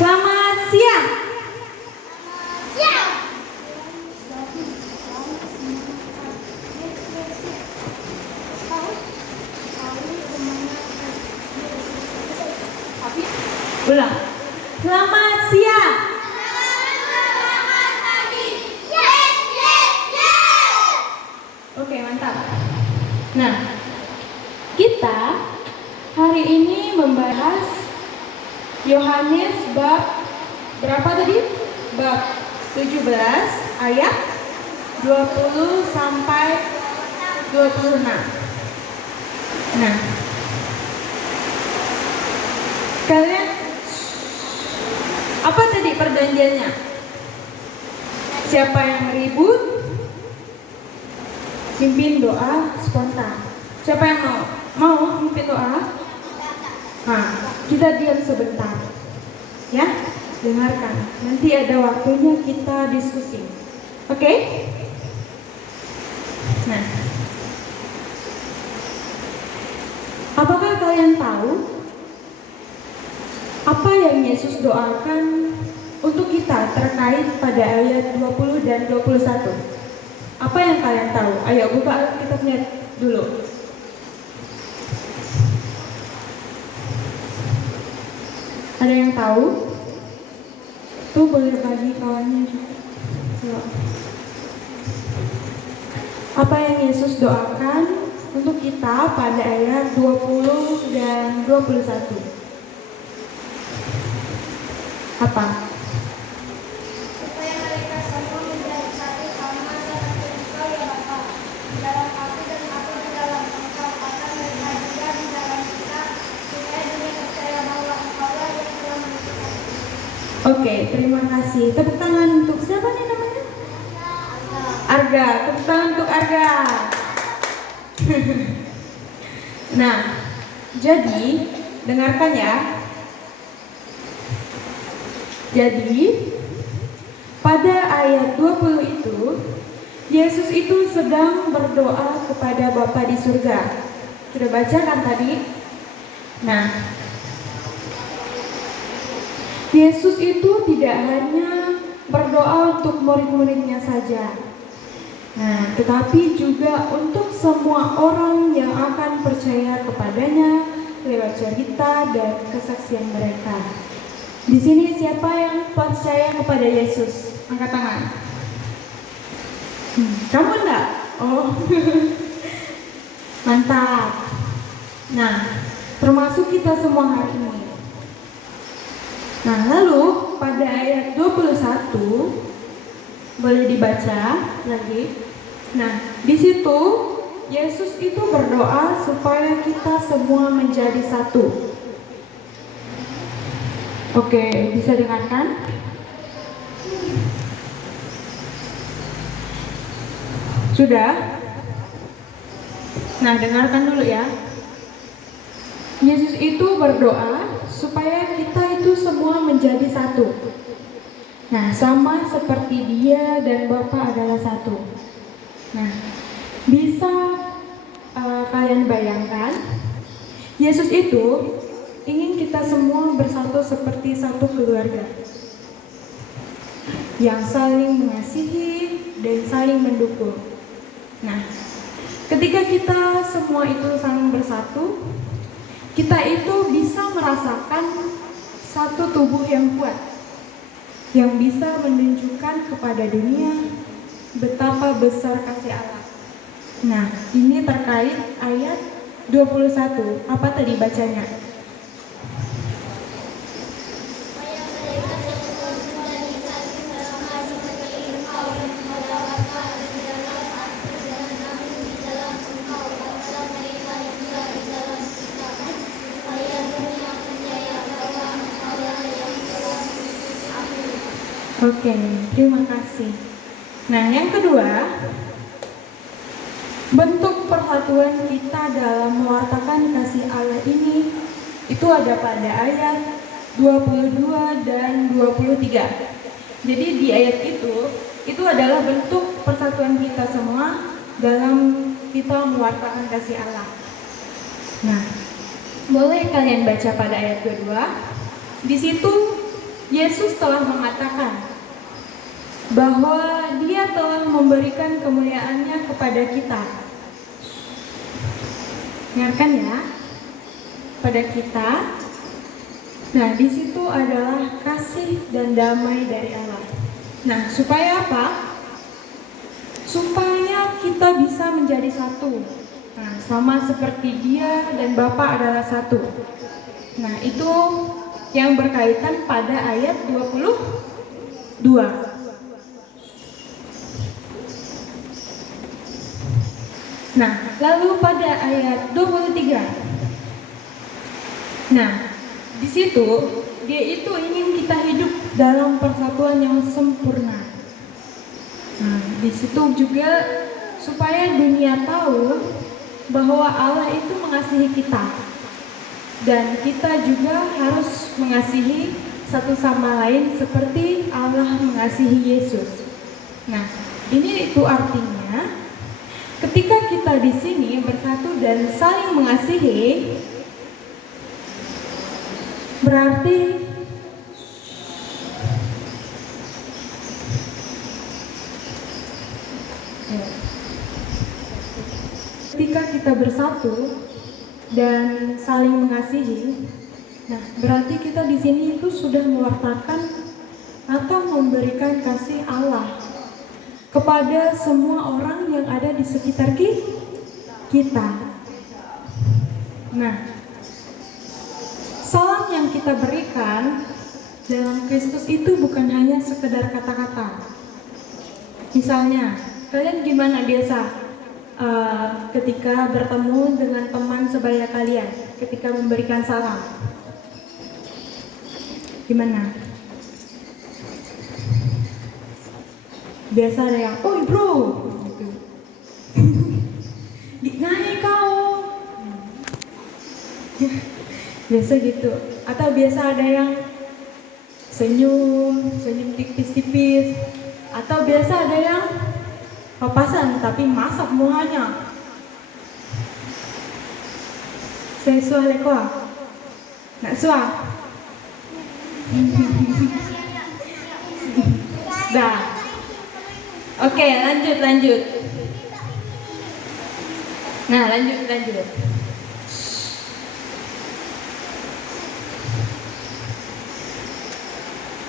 Selamat siang. Ulang. Selamat siang. Oke, mantap. Nah, kita hari ini membahas Yohanes bab berapa tadi? Bab 17 ayat 20 sampai 26. Nah, kalian apa tadi perjanjiannya? Siapa yang ribut mimpin doa spontan. Siapa yang mau mimpin doa? Nah, kita diam sebentar, ya, dengarkan. Nanti ada waktunya kita diskusi. Oke? Nah, apakah kalian tahu apa yang Yesus doakan untuk kita terkait pada ayat 20 dan 21? Apa yang kalian tahu? Ayo buka Alkitabnya dulu. Ada yang tahu? Tuh boleh bagi kawannya juga. Apa yang Yesus doakan untuk kita pada ayat 20 dan 21? Apa? Supaya mereka semua menjadi satu sama seperti Engkau ya Bapa, di dalam aku dan aku di dalam Engkau, akan mereka juga di dalam kita, supaya dunia percaya bahwa Engkaulah yang telah mengutus aku. Oke, terima kasih. Tepuk tangan untuk siapa nih namanya? Arga. Tepuk tangan untuk Arga. Nah, jadi dengarkan ya. Jadi pada ayat 20 itu Yesus itu sedang berdoa kepada Bapa di surga. Sudah baca kan tadi? Nah, Yesus itu tidak hanya berdoa untuk murid-muridnya saja. Nah, tetapi juga untuk semua orang yang akan percaya kepadanya lewat cerita dan kesaksian mereka. Di sini siapa yang percaya kepada Yesus? Angkat tangan. Kamu enggak? Oh, mantap. Nah, termasuk kita semua hari ini. Nah, lalu pada ayat 21 boleh dibaca lagi. Nah, di situ Yesus itu berdoa supaya kita semua menjadi satu. Oke, bisa dengarkan? Sudah? Nah, dengarkan dulu ya. Yesus itu berdoa supaya kita itu semua menjadi satu. Nah, sama seperti Dia dan Bapa adalah satu. Nah, bisa kalian bayangkan, Yesus itu ingin kita semua bersatu seperti satu keluarga yang saling mengasihi dan saling mendukung. Nah, ketika kita semua itu saling bersatu, kita itu bisa merasakan satu tubuh yang kuat, yang bisa menunjukkan kepada dunia betapa besar kasih Allah. Nah, ini terkait ayat 21. Apa tadi bacanya? Oke, terima kasih. Nah, yang kedua, bentuk persatuan kita dalam mewartakan kasih Allah ini itu ada pada ayat 22 dan 23. Jadi di ayat itu adalah bentuk persatuan kita semua dalam kita mewartakan kasih Allah. Nah, boleh kalian baca pada ayat kedua. Di situ Yesus telah mengatakan bahwa Dia telah memberikan kemuliaannya kepada kita. Dengarkan ya, pada kita. Nah, di situ adalah kasih dan damai dari Allah. Nah, supaya apa? Supaya kita bisa menjadi satu. Nah, sama seperti Dia dan Bapa adalah satu. Nah, itu yang berkaitan pada ayat 22. Nah, lalu pada ayat 23. Nah, di situ Dia itu ingin kita hidup dalam persatuan yang sempurna. Nah, di situ juga supaya dunia tahu bahwa Allah itu mengasihi kita. Dan kita juga harus mengasihi satu sama lain seperti Allah mengasihi Yesus. Nah, ini itu artinya ketika kita di sini bersatu dan saling mengasihi, berarti ketika kita bersatu dan saling mengasihi, nah berarti kita di sini itu sudah mewartakan atau memberikan kasih Allah kepada semua orang yang ada di sekitar kita. Nah, salam yang kita berikan dalam Kristus itu bukan hanya sekedar kata-kata. Misalnya, kalian gimana biasa ketika bertemu dengan teman sebaya kalian, ketika memberikan salam? Gimana? Biasa ada yang, "Oi bro," gitu. "Naik kau." Biasa gitu. Atau biasa ada yang senyum tipis-tipis. Atau biasa ada yang papasan tapi masak mukanya. Sensual lekoa. Nak suah. Dah. Oke, lanjut. Nah, lanjut.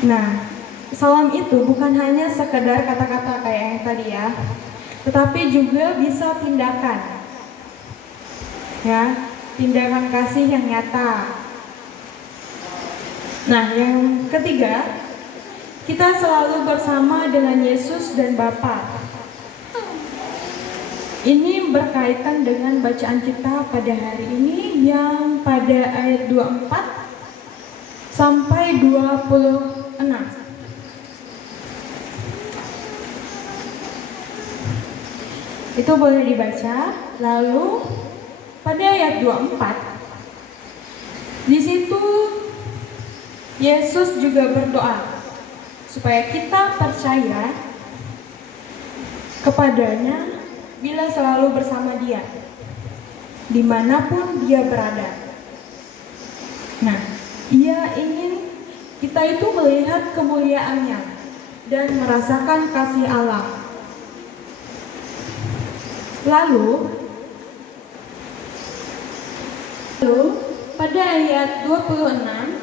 Nah, salam itu bukan hanya sekedar kata-kata kayak yang tadi ya, tetapi juga bisa tindakan. Ya, tindakan kasih yang nyata. Nah, yang ketiga, kita selalu bersama dengan Yesus dan Bapa. Ini berkaitan dengan bacaan kita pada hari ini yang pada ayat 24 sampai 26. Itu boleh dibaca. Lalu pada ayat 24 di situ Yesus juga berdoa supaya kita percaya kepadanya bila selalu bersama Dia dimanapun Dia berada. Nah, Ia ingin kita itu melihat kemuliaannya dan merasakan kasih Allah. Lalu pada ayat 26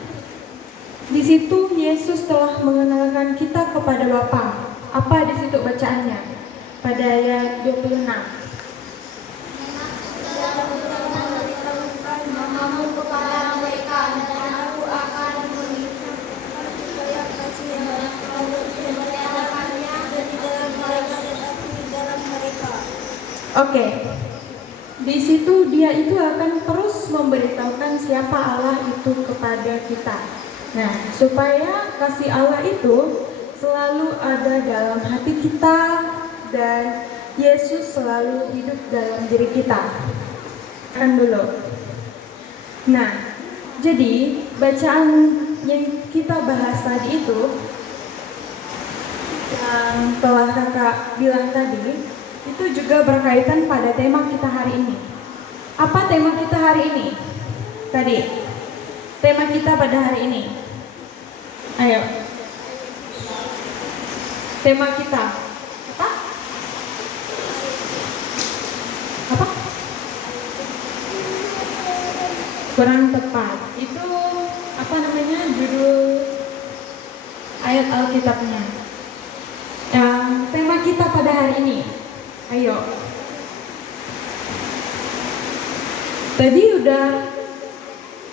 di situ Yesus telah mengenalkan kita kepada Bapa. Apa di situ bacaannya? Pada ayat 26. Namamu kepada mereka dan aku akan memberikan supaya kasih menyatakannya dan di dalam mereka dan aku di dalam mereka. Oke. Di situ Dia itu akan terus memberitahukan siapa Allah itu kepada kita. Nah, supaya kasih Allah itu selalu ada dalam hati kita dan Yesus selalu hidup dalam diri kita. Kan dulu. Nah, jadi bacaan yang kita bahas tadi itu yang telah kakak bilang tadi itu juga berkaitan pada tema kita hari ini. Apa tema kita hari ini? Tadi tema kita pada hari ini Ayo. Tema kita apa? Apa? Kurang tepat. Itu apa namanya judul ayat Alkitabnya? Tema kita pada hari ini. Ayo. Tadi udah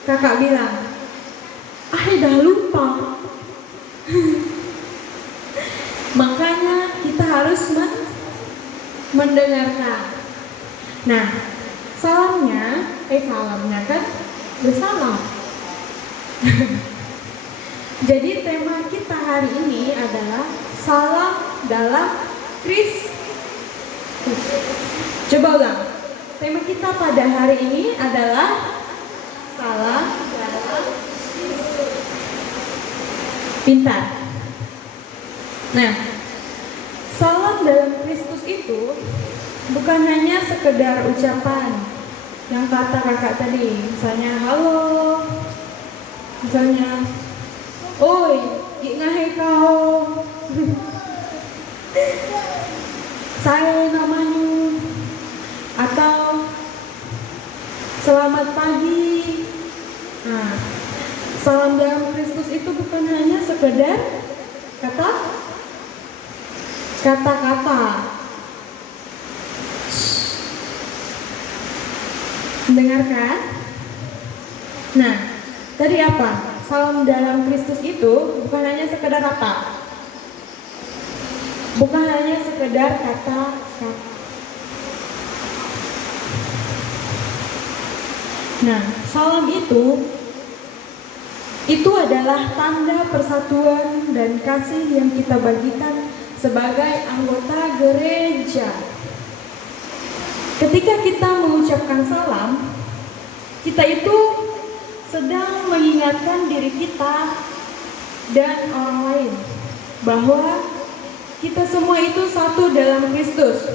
kakak bilang, dah lupa. Makanya kita harus mendengarkan. Nah, salamnya kan bersalam. Jadi tema kita hari ini adalah salam dalam Kristus. Coba ulang. Tema kita pada hari ini adalah salam dalam Kristus. Pintar. Nah, salam dalam Kristus itu bukan hanya sekedar ucapan yang kata kakak tadi, misalnya halo, misalnya oi, ngahe kau, saya namanya, atau selamat pagi. Nah, salam dalam Kristus itu bukan hanya sekedar kata-kata. Mendengarkan? Nah, tadi apa? Salam dalam Kristus itu bukan hanya sekedar apa? Bukan hanya sekedar kata-kata. Nah, salam itu adalah tanda persatuan dan kasih yang kita bagikan sebagai anggota gereja. Ketika kita mengucapkan salam, kita itu sedang mengingatkan diri kita dan orang lain bahwa kita semua itu satu dalam Kristus.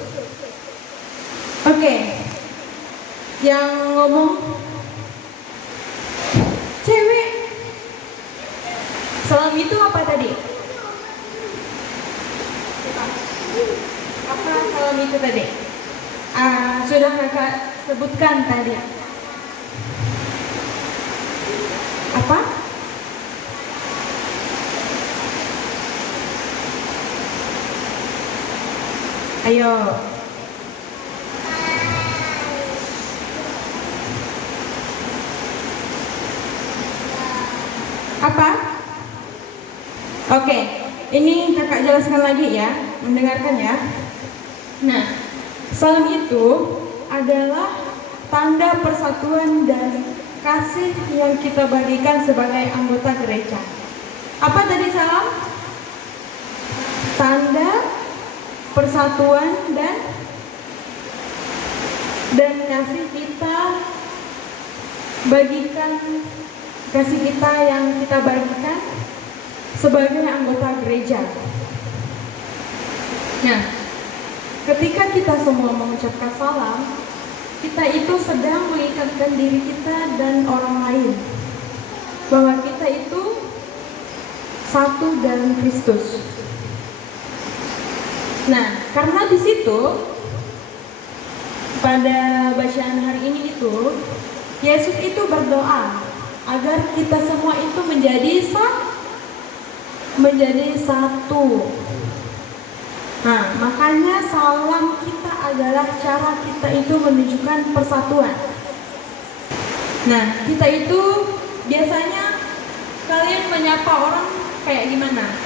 Oke. Yang ngomong cewek. Salam itu apa tadi? Apa salam itu tadi? Sudah kakak sebutkan tadi. Apa? Ayo. Apa? Oke, ini kakak jelaskan lagi ya, mendengarkan ya. Nah, salam itu adalah tanda persatuan dan kasih yang kita bagikan sebagai anggota gereja. Apa tadi salam? Tanda persatuan dan kasih kita bagikan, kasih kita yang kita bagikan sebagai anggota gereja. Nah, ketika kita semua mengucapkan salam, kita itu sedang mengikatkan diri kita dan orang lain bahwa kita itu satu dalam Kristus. Nah, karena di situ pada bacaan hari ini itu Yesus itu berdoa agar kita semua itu menjadi satu. Nah, makanya salam kita adalah cara kita itu menunjukkan persatuan. Nah, kita itu biasanya kalian menyapa orang kayak gimana?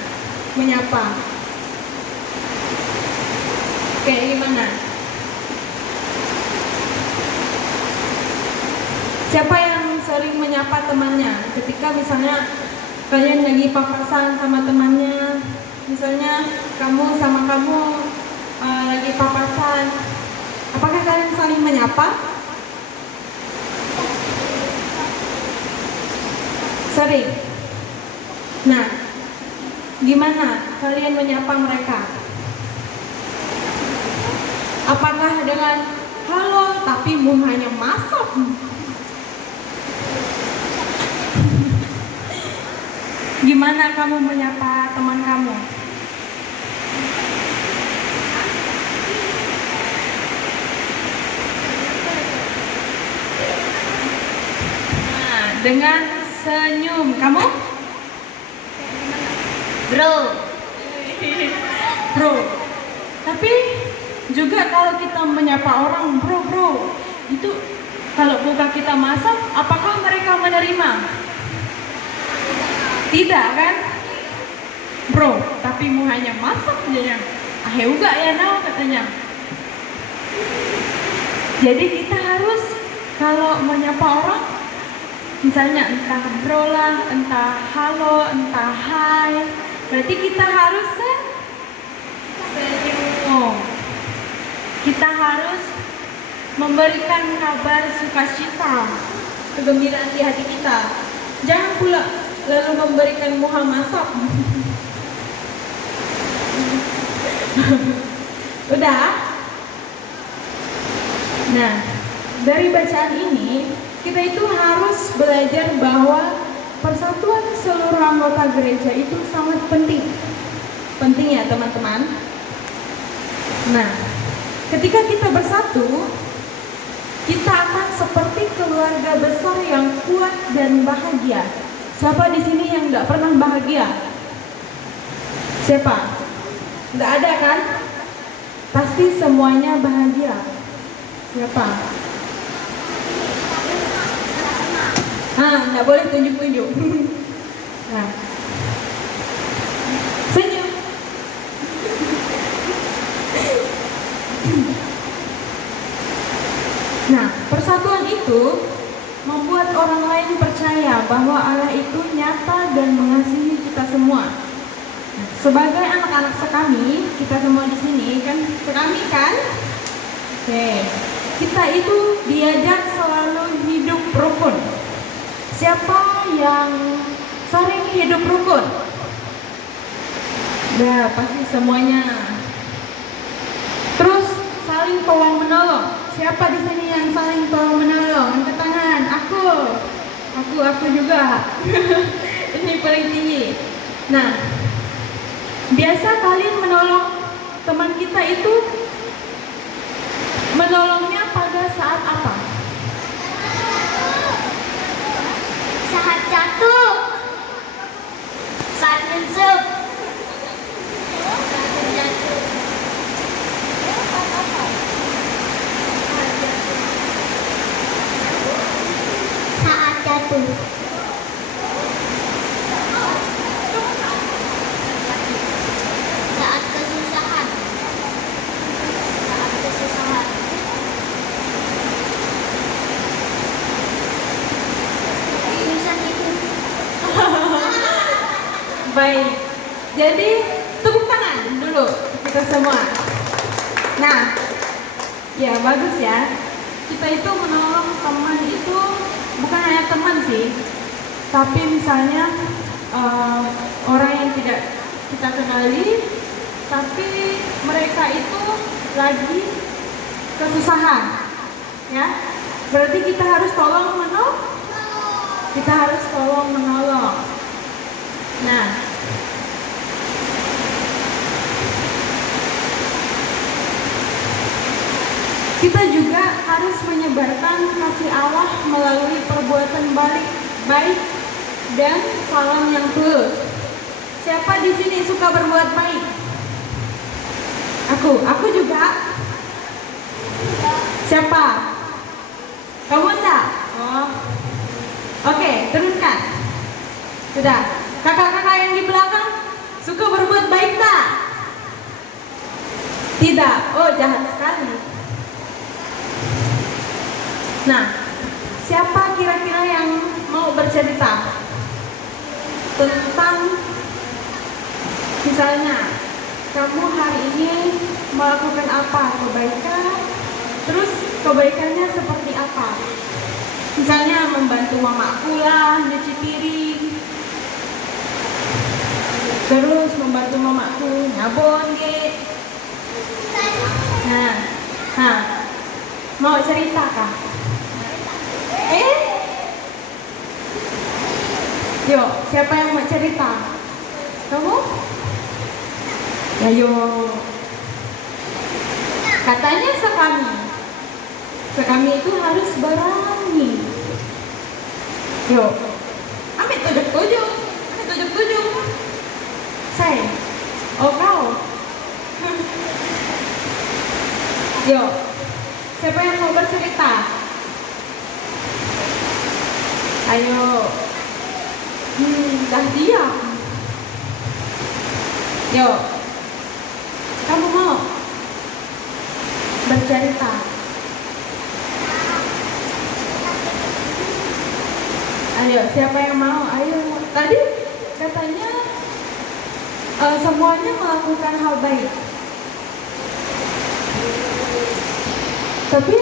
Menyapa kayak gimana? Siapa yang sering menyapa temannya ketika misalnya kalian lagi papasan sama temannya? Misalnya kamu sama kamu lagi papasan, apakah kalian saling menyapa? Sering. Nah, gimana kalian menyapa mereka? Apakah dengan halo tapi mukanya masuk? Gimana kamu menyapa teman kamu? Nah, dengan senyum. Kamu? Bro. Bro. Tapi juga kalau kita menyapa orang bro, itu kalau bukan kita masak, apakah mereka menerima? Tidak kan? Bro, tapi mu hanya masak aja. Ah juga ya now katanya. Jadi kita harus kalau menyapa orang, misalnya entah bro lah, entah halo, entah hai, berarti kita harus senyum. Kita harus memberikan kabar sukacita, kegembiraan di hati kita. Jangan pula lalu memberikan muha masap. Udah? Nah, dari bacaan ini kita itu harus belajar bahwa persatuan seluruh anggota gereja itu sangat penting. Penting ya teman-teman. Nah, ketika kita bersatu, kita akan seperti keluarga besar yang kuat dan bahagia. Siapa di sini yang nggak pernah bahagia? Siapa? Nggak ada kan? Pasti semuanya bahagia. Siapa? Nggak boleh tunjuk-tunjuk. Nah, senyum. Nah, persatuan itu membuat orang lain percaya bahwa Allah itu nyata dan mengasihi kita semua. Nah, sebagai anak-anak sekami, kita semua di sini kan sekami kan? Oke. Kita itu diajak selalu hidup rukun. Siapa yang sering hidup rukun? Udah pasti semuanya. Terus saling tolong menolong. Siapa di sini yang saling tolong menolong? Angkat tangan. Aku juga. Ini paling tinggi. Nah, biasa kalian menolong teman kita itu menolongnya pada saat apa? Saat jatuh. Saat nyusup. Saat jatuh. Saat kesusahan. Saat kesusahan. Susah itu. Baik. Jadi tepuk tangan dulu kita semua. Nah, ya bagus ya. Kita itu menolong teman itu bukan hanya teman sih, tapi misalnya orang yang tidak kita kenali, tapi mereka itu lagi kesusahan, ya. Berarti kita harus tolong menolong. Kita harus tolong menolong. Nah, kita juga harus menyebarkan kasih Allah melalui perbuatan baik dan salam yang tulus. Siapa di sini suka berbuat baik? Aku juga. Siapa? Kamu enggak? Oh. Oke, turunkan. Sudah. Kakak-kakak yang di belakang suka berbuat baik tak? Tidak. Oh, jahat sekali. Nah, siapa kira-kira yang mau bercerita tentang misalnya kamu hari ini melakukan apa kebaikan, terus kebaikannya seperti apa? Misalnya membantu mamaku lah nyuci piring, terus membantu mamaku nyabon gitu. Nah, mau cerita kah? Yuk, siapa yang mau cerita? Kamu? Ayo. Katanya sekami itu harus berani. Yuk, ambil tujuh. Say, oh kau. Yuk, siapa yang mau bercerita? Ayo. Dah diam. Yuk, kamu mau bercerita? Ayo, siapa yang mau? Ayo. Tadi katanya semuanya melakukan hal baik. Tapi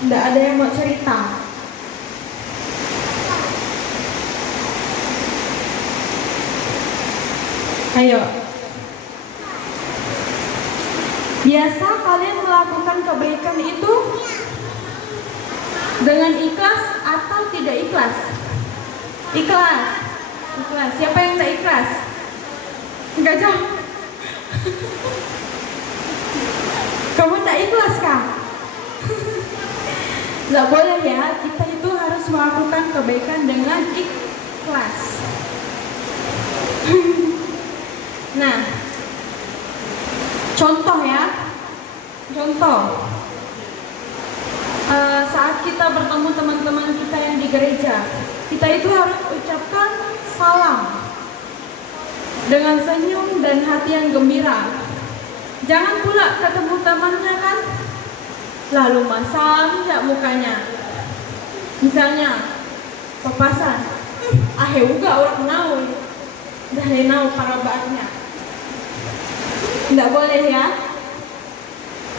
enggak ada yang mau cerita. Ayo. Biasa kalian melakukan kebaikan itu dengan ikhlas atau tidak ikhlas? Ikhlas. Siapa yang tidak ikhlas? Enggak jauh. Kamu tidak ikhlas kah? Tidak boleh ya. Kita itu harus melakukan kebaikan dengan ikhlas. Nah, contoh ya. Saat kita bertemu teman-teman kita yang di gereja, kita itu harus ucapkan salam dengan senyum dan hati yang gembira. Jangan pula ketemu temannya kan, lalu masam ya mukanya. Misalnya, papasan, uga orang nau, dah nau parabatnya. Tidak boleh ya.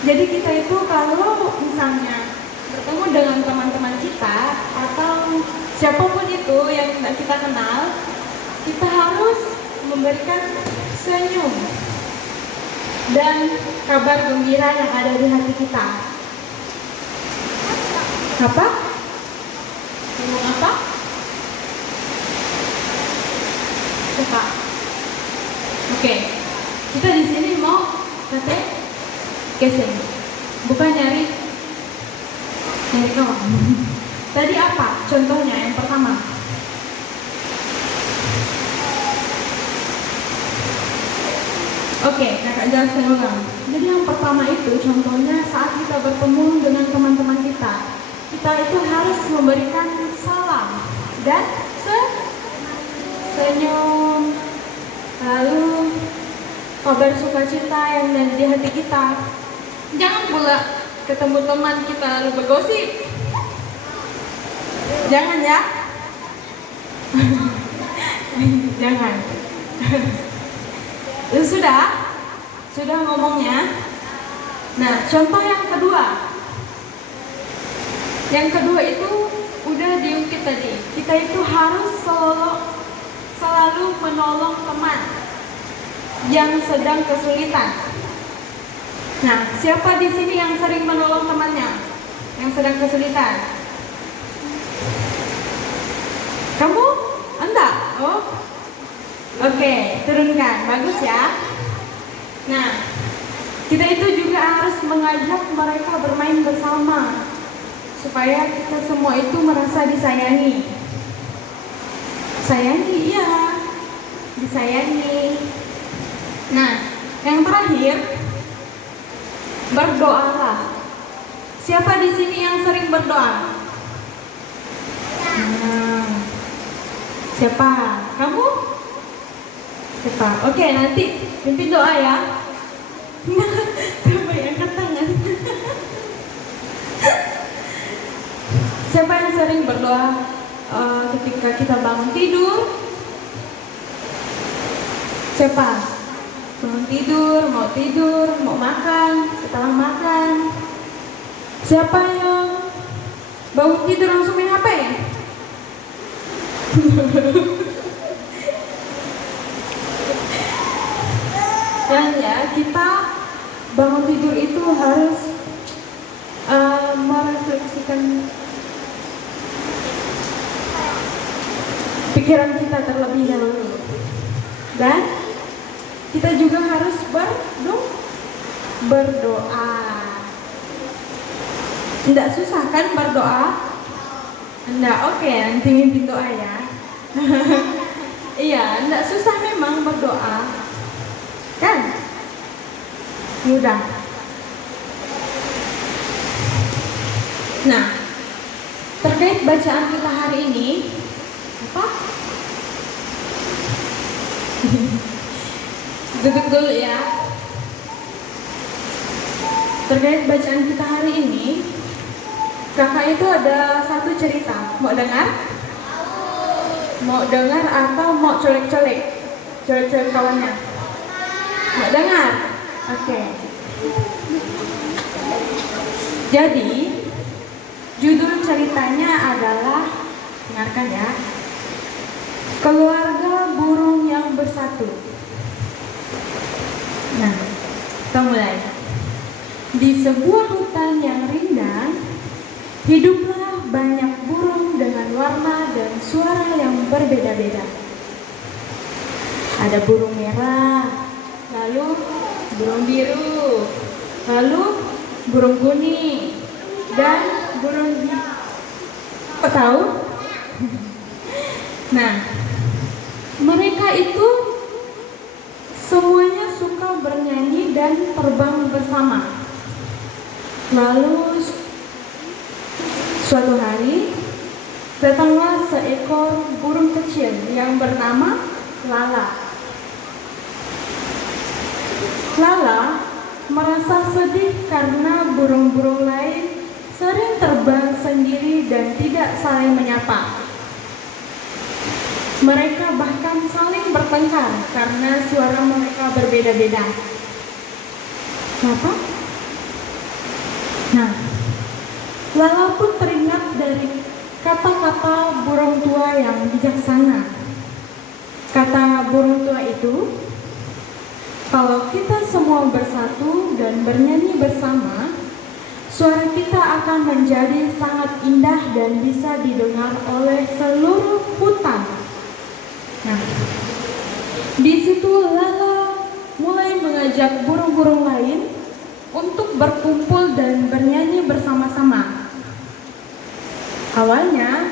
Jadi kita itu kalau misalnya bertemu dengan teman-teman kita atau siapapun itu yang tidak kita kenal, kita harus memberikan senyum dan kabar gembira yang ada di hati kita. Apa? Ngomong apa? Coba. Oke. Kita di sini mau kesini. Bukan nyari kawan. Tadi apa? Contohnya yang pertama. Oke, kakak jelaskan ulang. Jadi yang pertama itu contohnya saat kita bertemu dengan teman-teman kita itu harus memberikan salam dan senyum, lalu kabar sukacita yang ada di hati kita. Jangan pula ketemu teman kita lalu bergosip. Jangan ya. Jangan. Sudah ngomongnya. Nah, contoh yang kedua. Yang kedua itu udah diungkit tadi. Kita itu harus selalu menolong teman yang sedang kesulitan. Nah, siapa di sini yang sering menolong temannya yang sedang kesulitan? Kamu? Enggak? Oh, oke, turunkan. Bagus ya. Nah, kita itu juga harus mengajak mereka bermain bersama supaya kita semua itu merasa disayangi. Sayangi, iya, disayangi. Nah, yang terakhir, berdoalah. Siapa di sini yang sering berdoa? Nah, siapa? Kamu? Siapa? Oke, nanti pimpin doa ya. Coba angkat tangan. Siapa yang sering berdoa ketika kita bangun tidur? Siapa? Bangun tidur, mau makan, setelah makan. Siapa yang bangun tidur langsung main HP? Dan ya, kita bangun tidur itu harus merefleksikan pikiran kita terlebih dahulu. Dan kita juga harus berdoa. Tidak susah kan berdoa? Tidak, oke, nanti mimpin doa ya. Iya, tidak susah memang berdoa. Kan? Mudah. Nah, terkait bacaan kita hari ini, apa? Duduk dulu ya. Terkait bacaan kita hari ini, kakak itu ada satu cerita. Mau dengar? Mau dengar atau mau colek-colek? Colek-colek kawannya? Mau dengar? Oke. Jadi, judul ceritanya adalah, dengarkan ya, Keluarga Burung yang Bersatu. Nah, kita mulai. Di sebuah hutan yang rindang, hiduplah banyak burung dengan warna dan suara yang berbeda-beda. Ada burung merah, lalu burung biru, lalu burung kuning, dan burung apa tahu? Nah, mereka itu semuanya suka bernyanyi dan terbang bersama. Lalu suatu hari datanglah seekor burung kecil yang bernama Lala. Lala merasa sedih karena burung-burung lain sering terbang sendiri dan tidak saling menyapa. Mereka bahkan saling bertengkar karena suara mereka berbeda-beda. Kenapa? Nah, Lala pun teringat dari kata-kata burung tua yang bijaksana. Kata burung tua itu, kalau kita semua bersatu dan bernyanyi bersama, suara kita akan menjadi sangat indah dan bisa didengar oleh seluruh hutan. Nah, di situ Lala mulai mengajak burung-burung lain untuk berkumpul dan bernyanyi bersama-sama. Awalnya,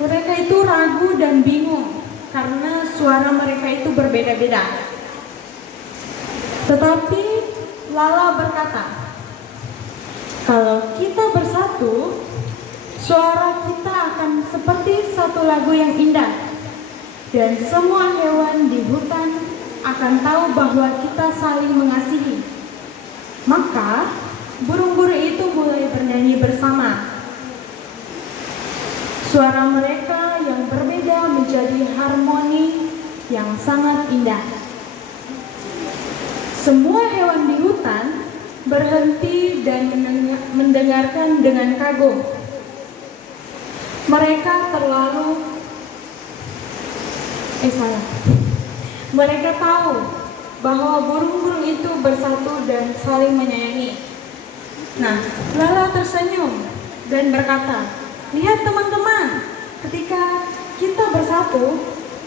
mereka itu ragu dan bingung karena suara mereka itu berbeda-beda. Tetapi Lala berkata, kalau kita bersatu, suara kita akan seperti satu lagu yang indah. Dan semua hewan di hutan akan tahu bahwa kita saling mengasihi. Maka, burung-burung itu mulai bernyanyi bersama. Suara mereka yang berbeda menjadi harmoni yang sangat indah. Semua hewan di hutan berhenti dan mendengarkan dengan kagum. Mereka tahu bahwa burung-burung itu bersatu dan saling menyayangi. Nah, Lala tersenyum dan berkata, lihat teman-teman, ketika kita bersatu,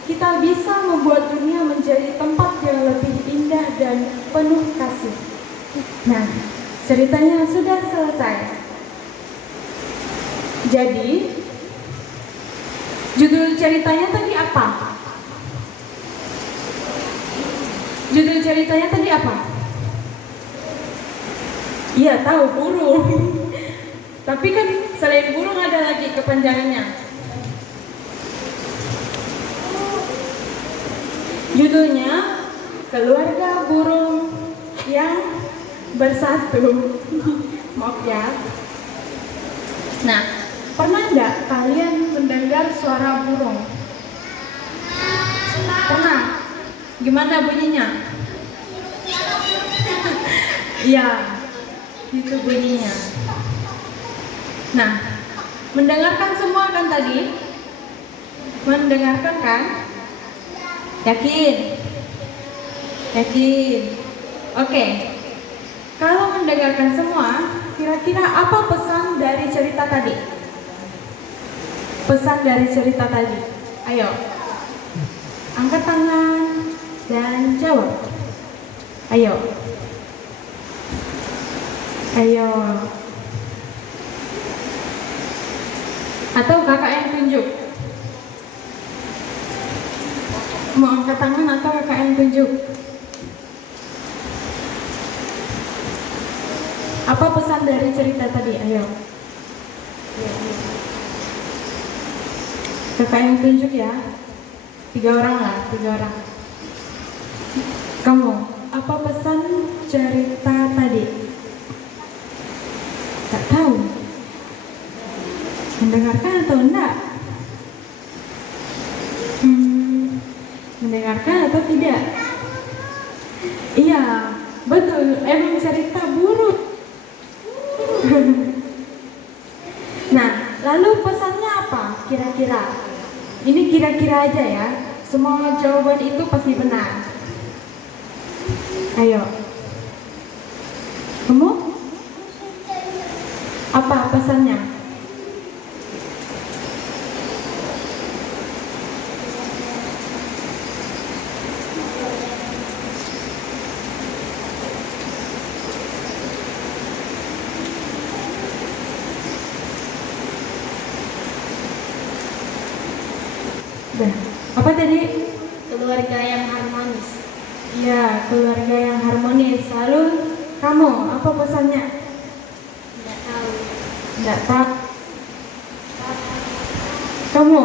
kita bisa membuat dunia menjadi tempat yang lebih indah dan penuh kasih. Nah, ceritanya sudah selesai. Jadi, judul ceritanya tadi apa? Judul ceritanya tadi apa? Iya, tahu, burung. Tapi kan selain burung ada lagi kepanjangannya. Judulnya Keluarga Burung yang Bersatu. Maaf ya. Nah, pernah enggak kalian mendengar suara burung? Pernah? Gimana bunyinya? Iya, itu bunyinya. Nah, mendengarkan semua kan tadi? Mendengarkan kan? Yakin? Yakin? Oke. Kalau mendengarkan semua, kira-kira apa pesan dari cerita tadi? Pesan dari cerita tadi. Ayo. Angkat tangan dan jawab. Ayo. Ayo. Atau kakak yang tunjuk? Mau angkat tangan atau kakak yang tunjuk? Apa pesan dari cerita tadi? Ayo. Kakak yang tunjuk ya. 3 orang lah, 3 orang. Kamu, apa pesan cerita tadi? Tak tahu. Mendengarkan atau enggak? Mendengarkan atau tidak? Iya, betul. Emang cerita buruk. Nah, lalu pesannya apa kira-kira? Ini kira-kira aja ya. Semua jawaban itu pasti benar. Ayo. Kamu? Apa pesannya? Apa tadi? Keluarga yang harmonis. Ya, keluarga yang harmonis. Lalu kamu, apa pesannya? Tidak tahu. Tidak tahu. Kamu,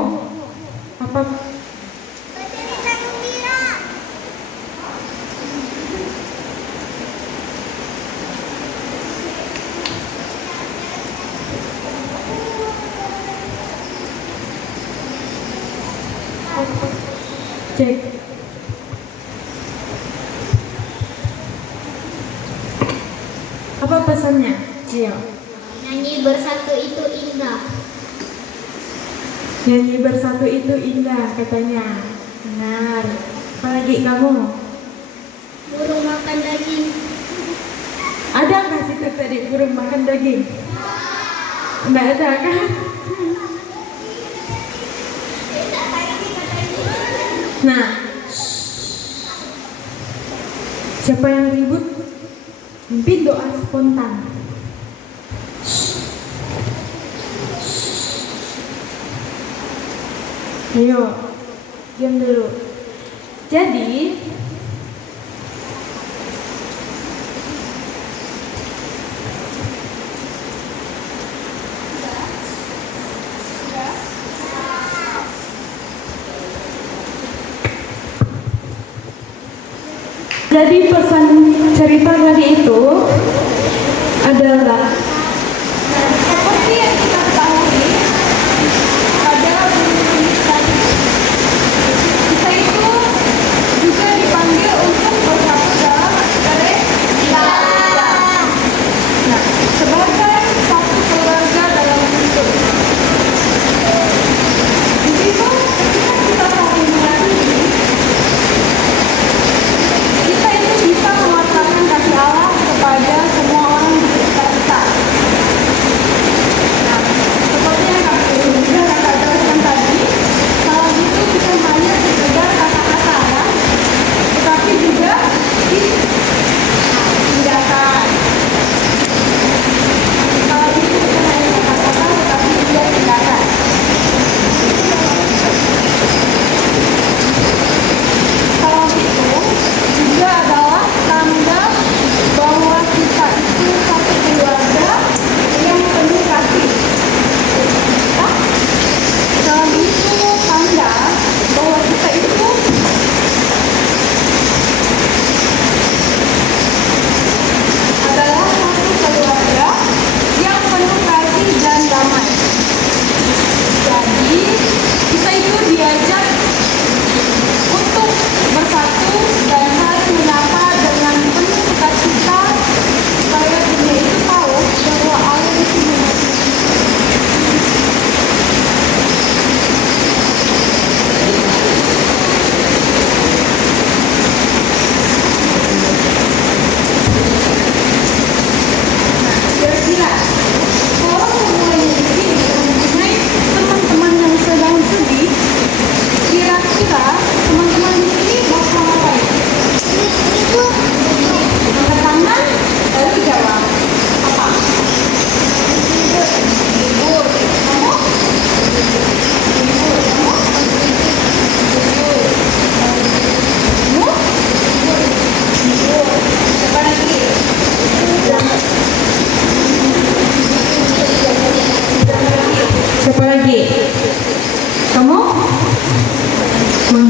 apa? Bercerita gembira. Cek. Apa pesannya? Ayo. Nyanyi bersatu itu indah. Nyanyi bersatu itu indah katanya. Benar. Apalagi kamu? Burung makan daging. Ada nggak situ tadi burung makan daging? Nggak ada kan? Nah, siapa yang ribut? Pimpin doa spontan. Ayo, diam dulu. Jadi, pesan cerita tadi itu adalah seperti yang kita ketahui pada buku tadi, kita itu juga dipanggil untuk bersatu dalam keluarga. Nah, sebagai satu keluarga dalam hidup. Di situ ketika kita saling mengasihi, kita itu bisa mewartakan kasih Allah kepada semua orang di sekitar kita.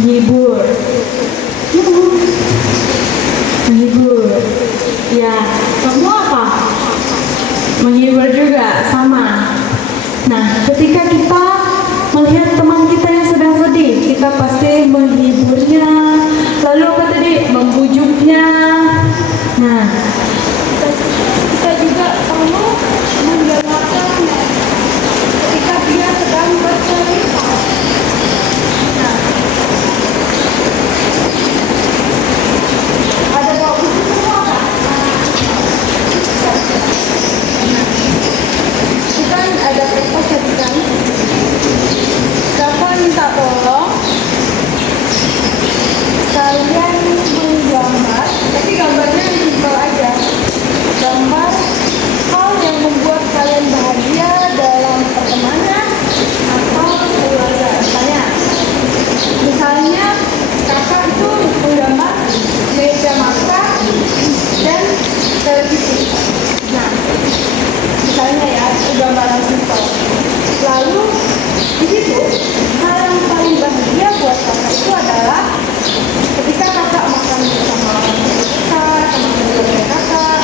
menghibur. Menghibur. Ya, kamu apa? Menghibur juga, sama. Nah, ketika kita melihat teman kita yang sedang sedih, kita pasti menghiburnya. Lalu apa tadi? Membujuknya. Nah, kita juga perlu mendengarkannya ketika dia sedang bercerita. Nah, ada bawa buku semua kan? Kita ada kertas tadi kan? Dapat minta tolong kalian menggambar, tapi gambarnya yang simpel aja. Gambar hal yang membuat kalian bahagia dalam pertemanan atau keluarga. Misalnya kakak itu menggambar meja makan dan televisi. Nah, misalnya ya, itu gambaran simpel. Lalu di situ hal yang paling bahagia buat kakak itu adalah ketika kakak makan bersama kakak, teman keluarga kakak,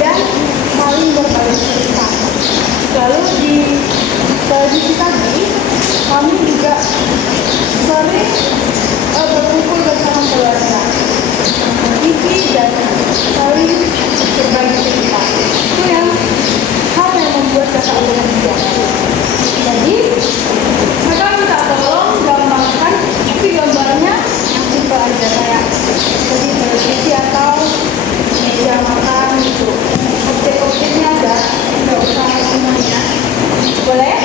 dan saling berbagi cerita. Lalu di televisi tadi, kami juga sering berkumpul bersama keluarga, nonton TV dan saling berbagi cerita. Itu yang hal yang membuat kakak bahagia. Jadi, kakak minta tolong gambarkan, tapi gambarnya yang simpel aja kayak tadi televisi atau meja makan gitu. Objek-objeknya ada, nggak usah semuanya. Boleh?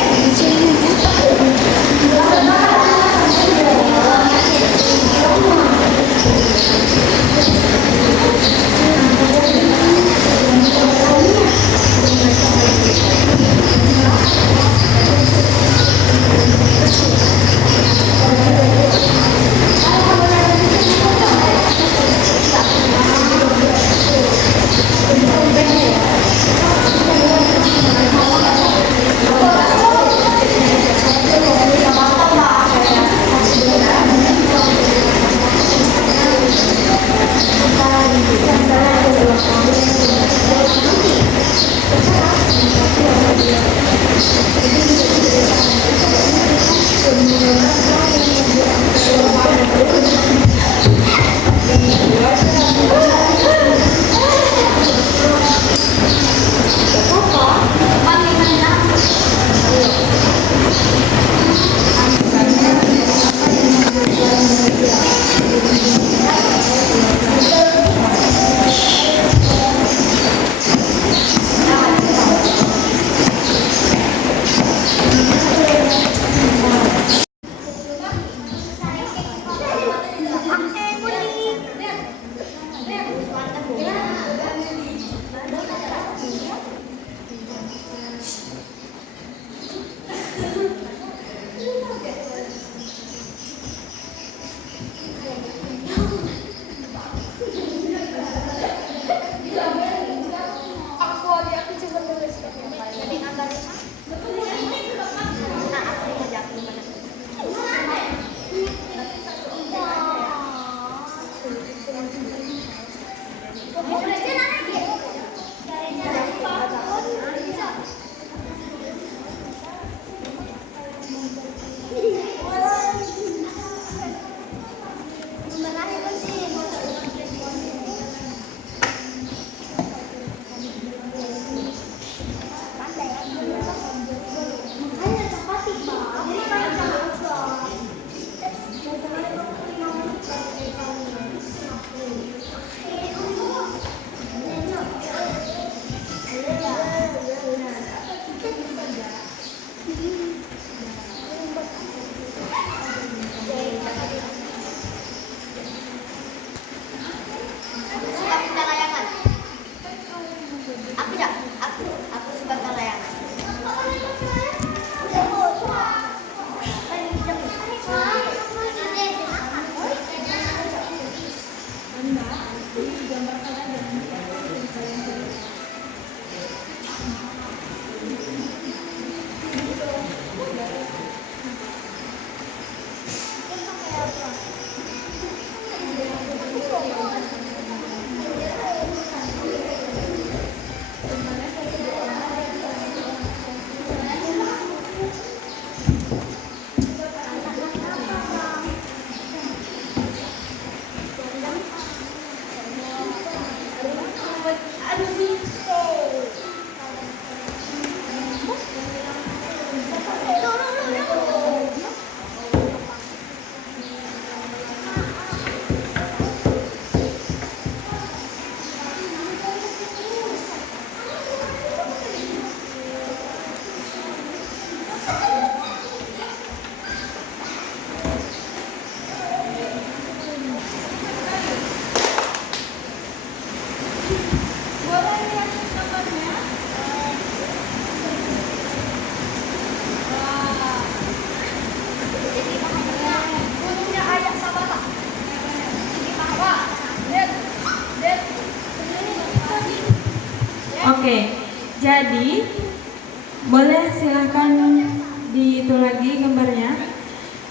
Oke, jadi boleh silahkan di itu lagi gambarnya.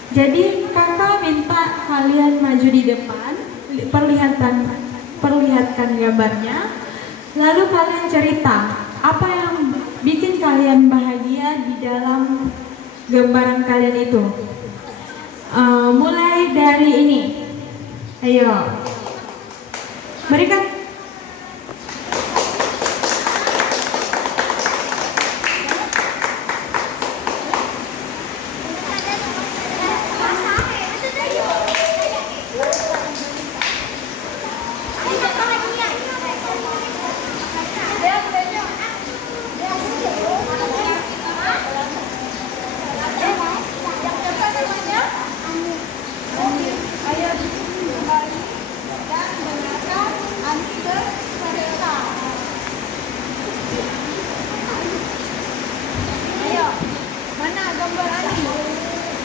Jadi kakak minta kalian maju di depan, perlihatkan gambarnya, lalu kalian cerita apa yang bikin kalian bahagia di dalam gambaran kalian itu. Mulai dari ini, ayo, berikan.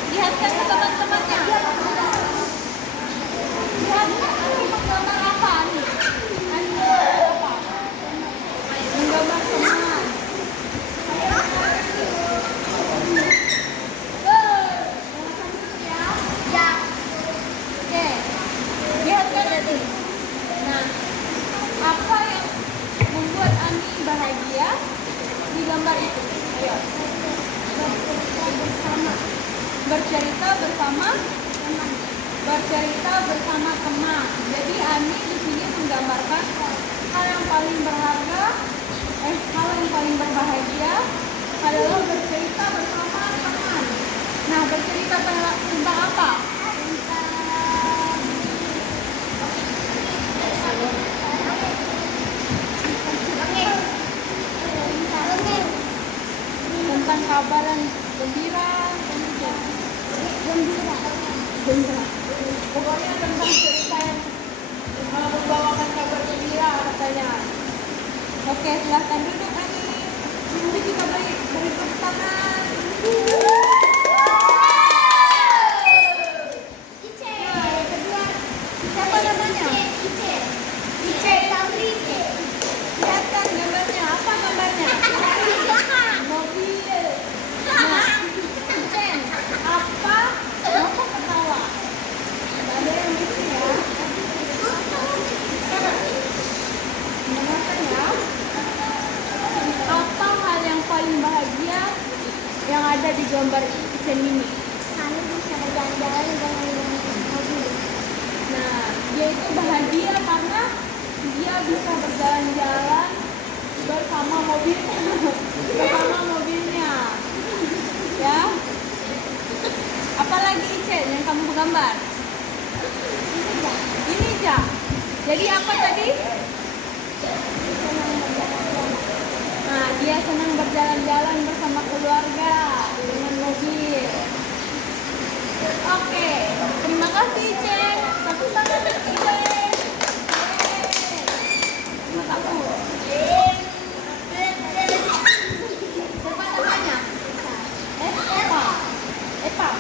Lihatkan ke teman-temannya. Lihat, Ani menggambar apa Ani? Ani menggambar apa? Menggambar teman. Ya. Oke. Lihatkan tadi. Nah, apa yang membuat Ani bahagia di gambar itu? Ayo. Bercerita bersama teman. Bercerita bersama teman. Jadi Ani di sini menggambarkan hal yang paling berharga, hal yang paling berbahagia adalah bercerita bersama teman. Nah, bercerita tentang apa? Tentang kabar yang gembira. Pokoknya tentang cerita yang membawakan kabar gembira katanya. Oke, silahkan duduk Ani. Nanti kita beri tepuk tangan. Ice. Nah, yang kedua siapa namanya? Ice. Lihatkan gambarnya. Apa gambarnya? Mobil. Nah, Icen, apa? Kenapa ketawa? Ada yang lucu ya? Mendengarkan ya? Apa hal yang paling bahagia yang ada di gambar Icen ini? Kami bisa berjalan-jalan dengan mobil. Nah, dia itu bahagia karena dia bisa berjalan-jalan bersama mobilnya. Ya. Apalagi Icen yang kamu gambar? Ini Ja. Jadi apa tadi? Nah, dia senang berjalan-jalan bersama keluarga dengan mobil. Oke, terima kasih Icen. Tepuk tangan untuk Icen. Kamu. Siapa namanya? Epa.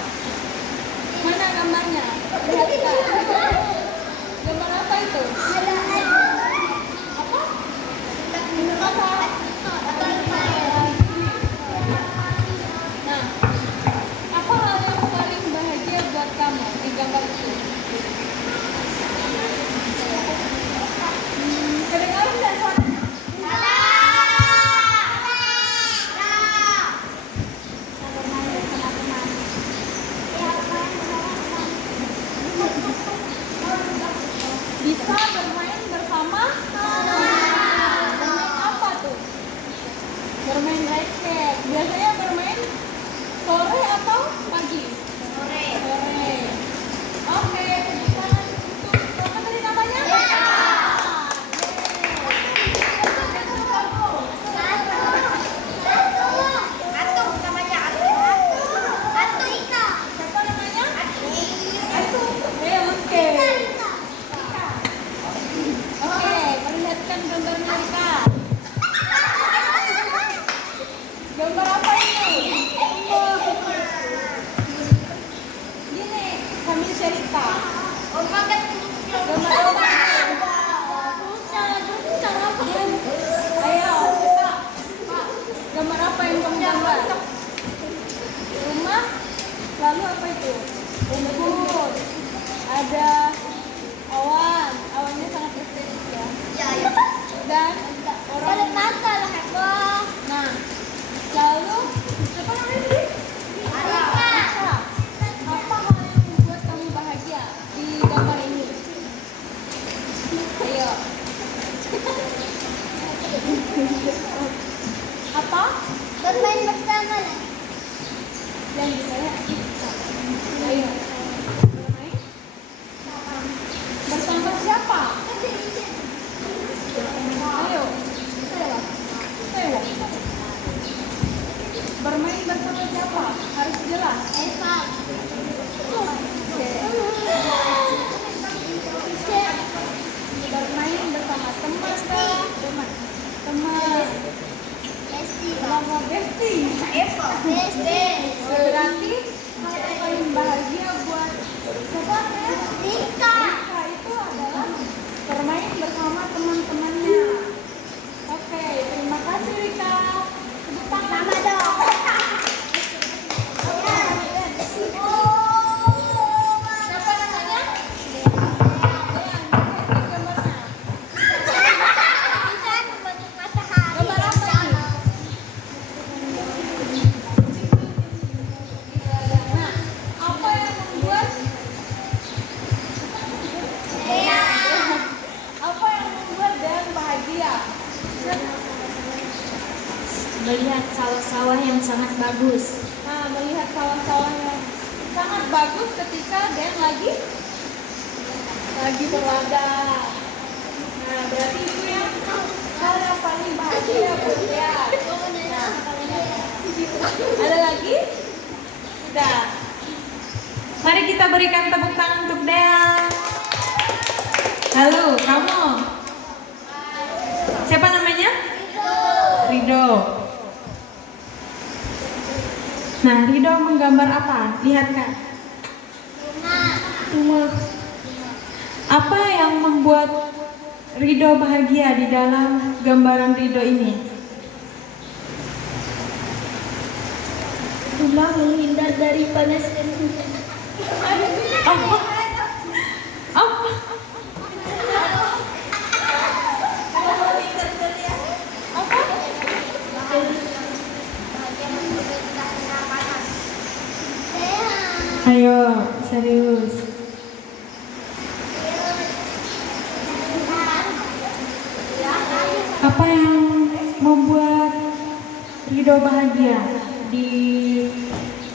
Mana gambarnya? Lihatkan. Gambar apa itu? Apa? Nah, apa hal yang paling bahagia buat kamu di gambar itu? Apa? Bermain bersama nih. Yang bisa ya? Ayo. Bermain bersama siapa? Ayo. Sewa. Bermain bersama siapa? Harus jelas. Eva. Bermain bersama teman. Teman. Besti. Sama Besti. Eva. Besti. Berarti hal yang paling bahagia buat siapa? Rika. Rika itu adalah bermain bersama teman-temannya. Oke, terima kasih Rika. Tepuk tangan. Sama dong. Siapa namanya? Gambarnya. Gambar apa ini? Nah, apa yang membuat Dean bahagia? Melihat sawah-sawah yang sangat bagus. Nah, melihat sawah-sawah yang sangat bagus ketika Dean lagi berladang. Nah, berarti itu yang hal yang paling bahagia buat Dean. Nah, ada lagi? Sudah. Mari kita berikan tepuk tangan untuk Dean. Halo, kamu. Siapa namanya? Rido. Nah, Rido menggambar apa? Lihat kan. Rumah. Apa yang membuat Rido bahagia di dalam gambaran Rido ini? Rumah menghindar dari panas dan hujan. Apa? Apa? Apa? Ayo, serius. Apa yang membuat Rido bahagia di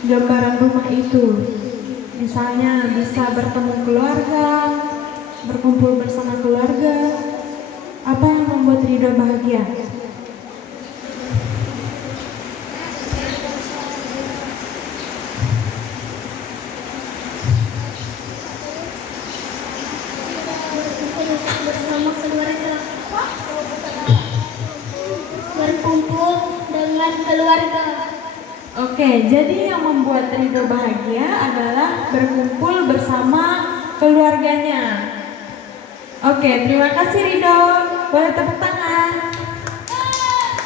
gambaran rumah itu? Misalnya bisa bertemu keluarga, berkumpul bersama keluarga. Apa yang membuat Rido bahagia? Bersama keluarga. Berkumpul dengan keluarga. Oke, jadi yang membuat Rido bahagia adalah berkumpul bersama keluarganya. Oke, terima kasih Rido. Boleh tepuk tangan.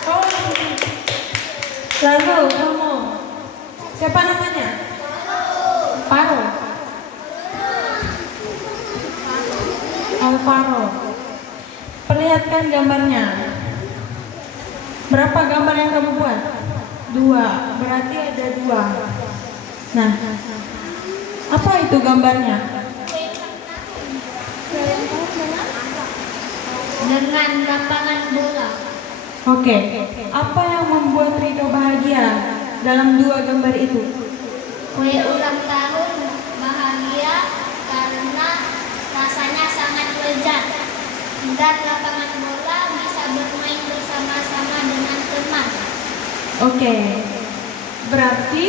Oh. Lalu kamu, siapa namanya? Faro. Alvaro. Perlihatkan gambarnya. Berapa gambar yang kamu buat? 2, berarti ada 2. Nah, apa itu gambarnya? Dengan lapangan bola. Oke, apa yang membuat Rido bahagia dalam 2 gambar itu? Kue ulang tahun bahagia karena rasanya sangat lezat. Dan lapangan bola bisa bermain bersama-sama dengan teman. Oke, berarti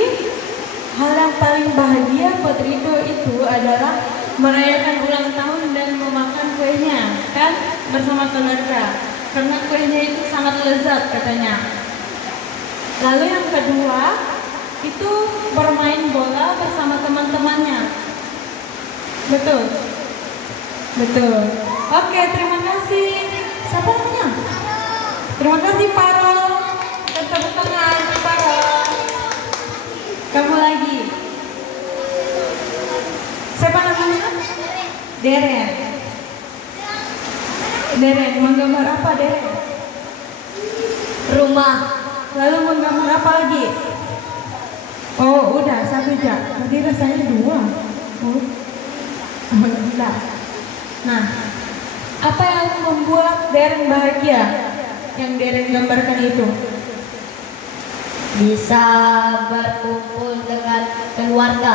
hal yang paling bahagia buat Rido itu adalah merayakan ulang tahun dan memakan kuenya, kan, bersama keluarga. Karena kuenya itu sangat lezat katanya. Lalu yang kedua, itu bermain bola bersama teman-temannya. Betul? Betul. Oke, terima kasih. Siapa namanya? Terima kasih Paro. Kita tepuk tangan Paro. Kamu lagi. Siapa namanya? Deren. Deren, menggambar apa Deren? Rumah. Lalu menggambar apa lagi? Oh, udah 1 jam. Tadi rasanya 2. Oh. Nah, apa yang membuat Deren bahagia? yang Deren gambarkan itu? Bisa berkumpul dengan keluarga.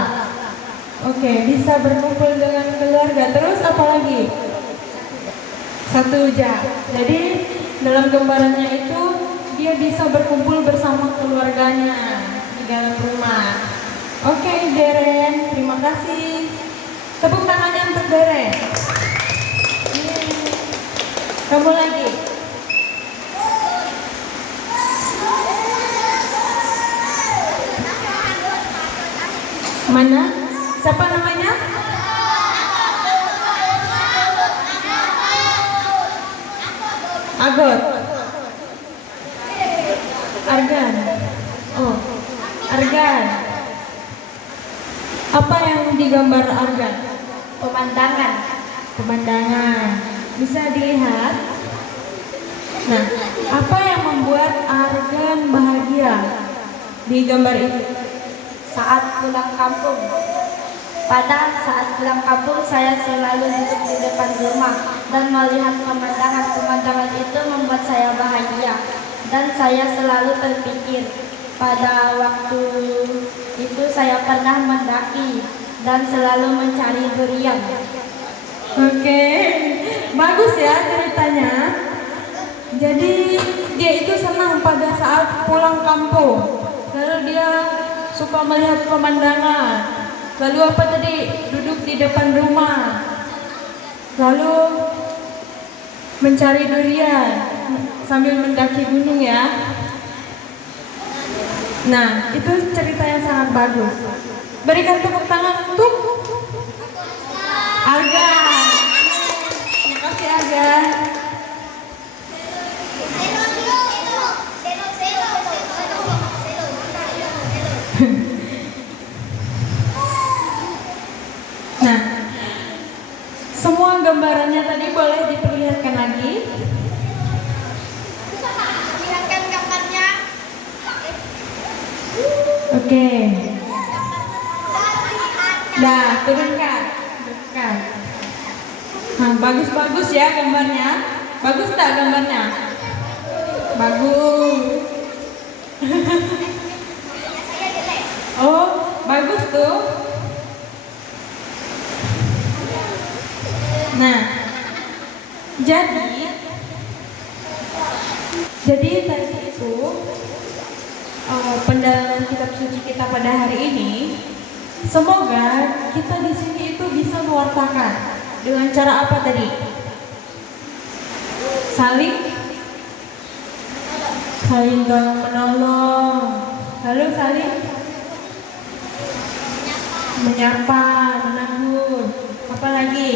Oke, bisa berkumpul dengan keluarga. Terus apa lagi? Satu jam. Jadi dalam gambarannya itu dia bisa berkumpul bersama keluarganya di dalam rumah. Oke, Deren, terima kasih. Tepuk tangannya untuk Deren. Kamu lagi. Mana? Siapa namanya? Agot. Argan. Oh, Argan. Apa yang digambar Argan? Pemandangan. Pemandangan. Bisa dilihat. Nah, apa yang membuat Argan bahagia di gambar ini? Saat pulang kampung. Pada saat pulang kampung saya selalu duduk di depan rumah dan melihat pemandangan itu membuat saya bahagia. Dan saya selalu terpikir pada waktu itu saya pernah mendaki dan selalu mencari durian. Oke, bagus ya ceritanya. Jadi dia itu senang pada saat pulang kampung. Lalu dia suka melihat pemandangan. Lalu apa tadi? Duduk di depan rumah. Lalu mencari durian sambil mendaki gunung ya. Nah, itu cerita yang sangat bagus. Berikan tepuk tangan untuk Arga. Terima kasih Arga. Nah, semua gambarannya tadi boleh diperlihatkan lagi. Lihatkan gambarnya. Oke. Dah, turunkan. Turunkan. Nah, bagus-bagus ya gambarnya. Bagus tak gambarnya? Bagus. Oh, bagus tuh. Nah, jadi tadi itu pendalaman kitab suci kita pada hari ini. Semoga kita di sini itu bisa mewartakan dengan cara apa tadi? Saling tolong menolong, lalu saling menyapa, menegur, apa lagi?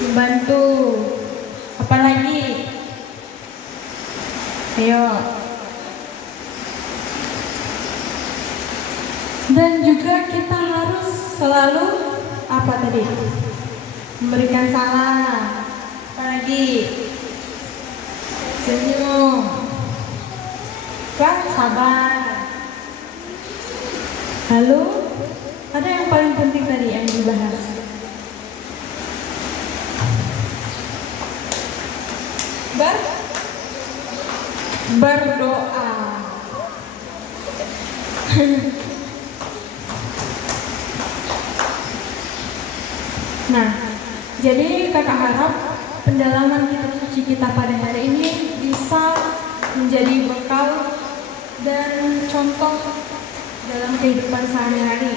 Membantu, apa lagi? Ayo. Dan juga kita harus selalu apa tadi? Memberikan salam. Apa lagi? Senyum. Kan sabar. Lalu ada yang paling penting tadi yang dibahas. Berdoa. Nah, jadi kakak harap pendalaman kitab suci kita pada hari ini bisa menjadi bekal dan contoh dalam kehidupan sehari-hari.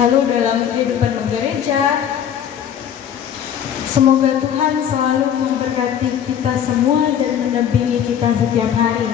Lalu dalam kehidupan gereja, semoga Tuhan selalu memberkati kita semua dan mendampingi kita setiap hari.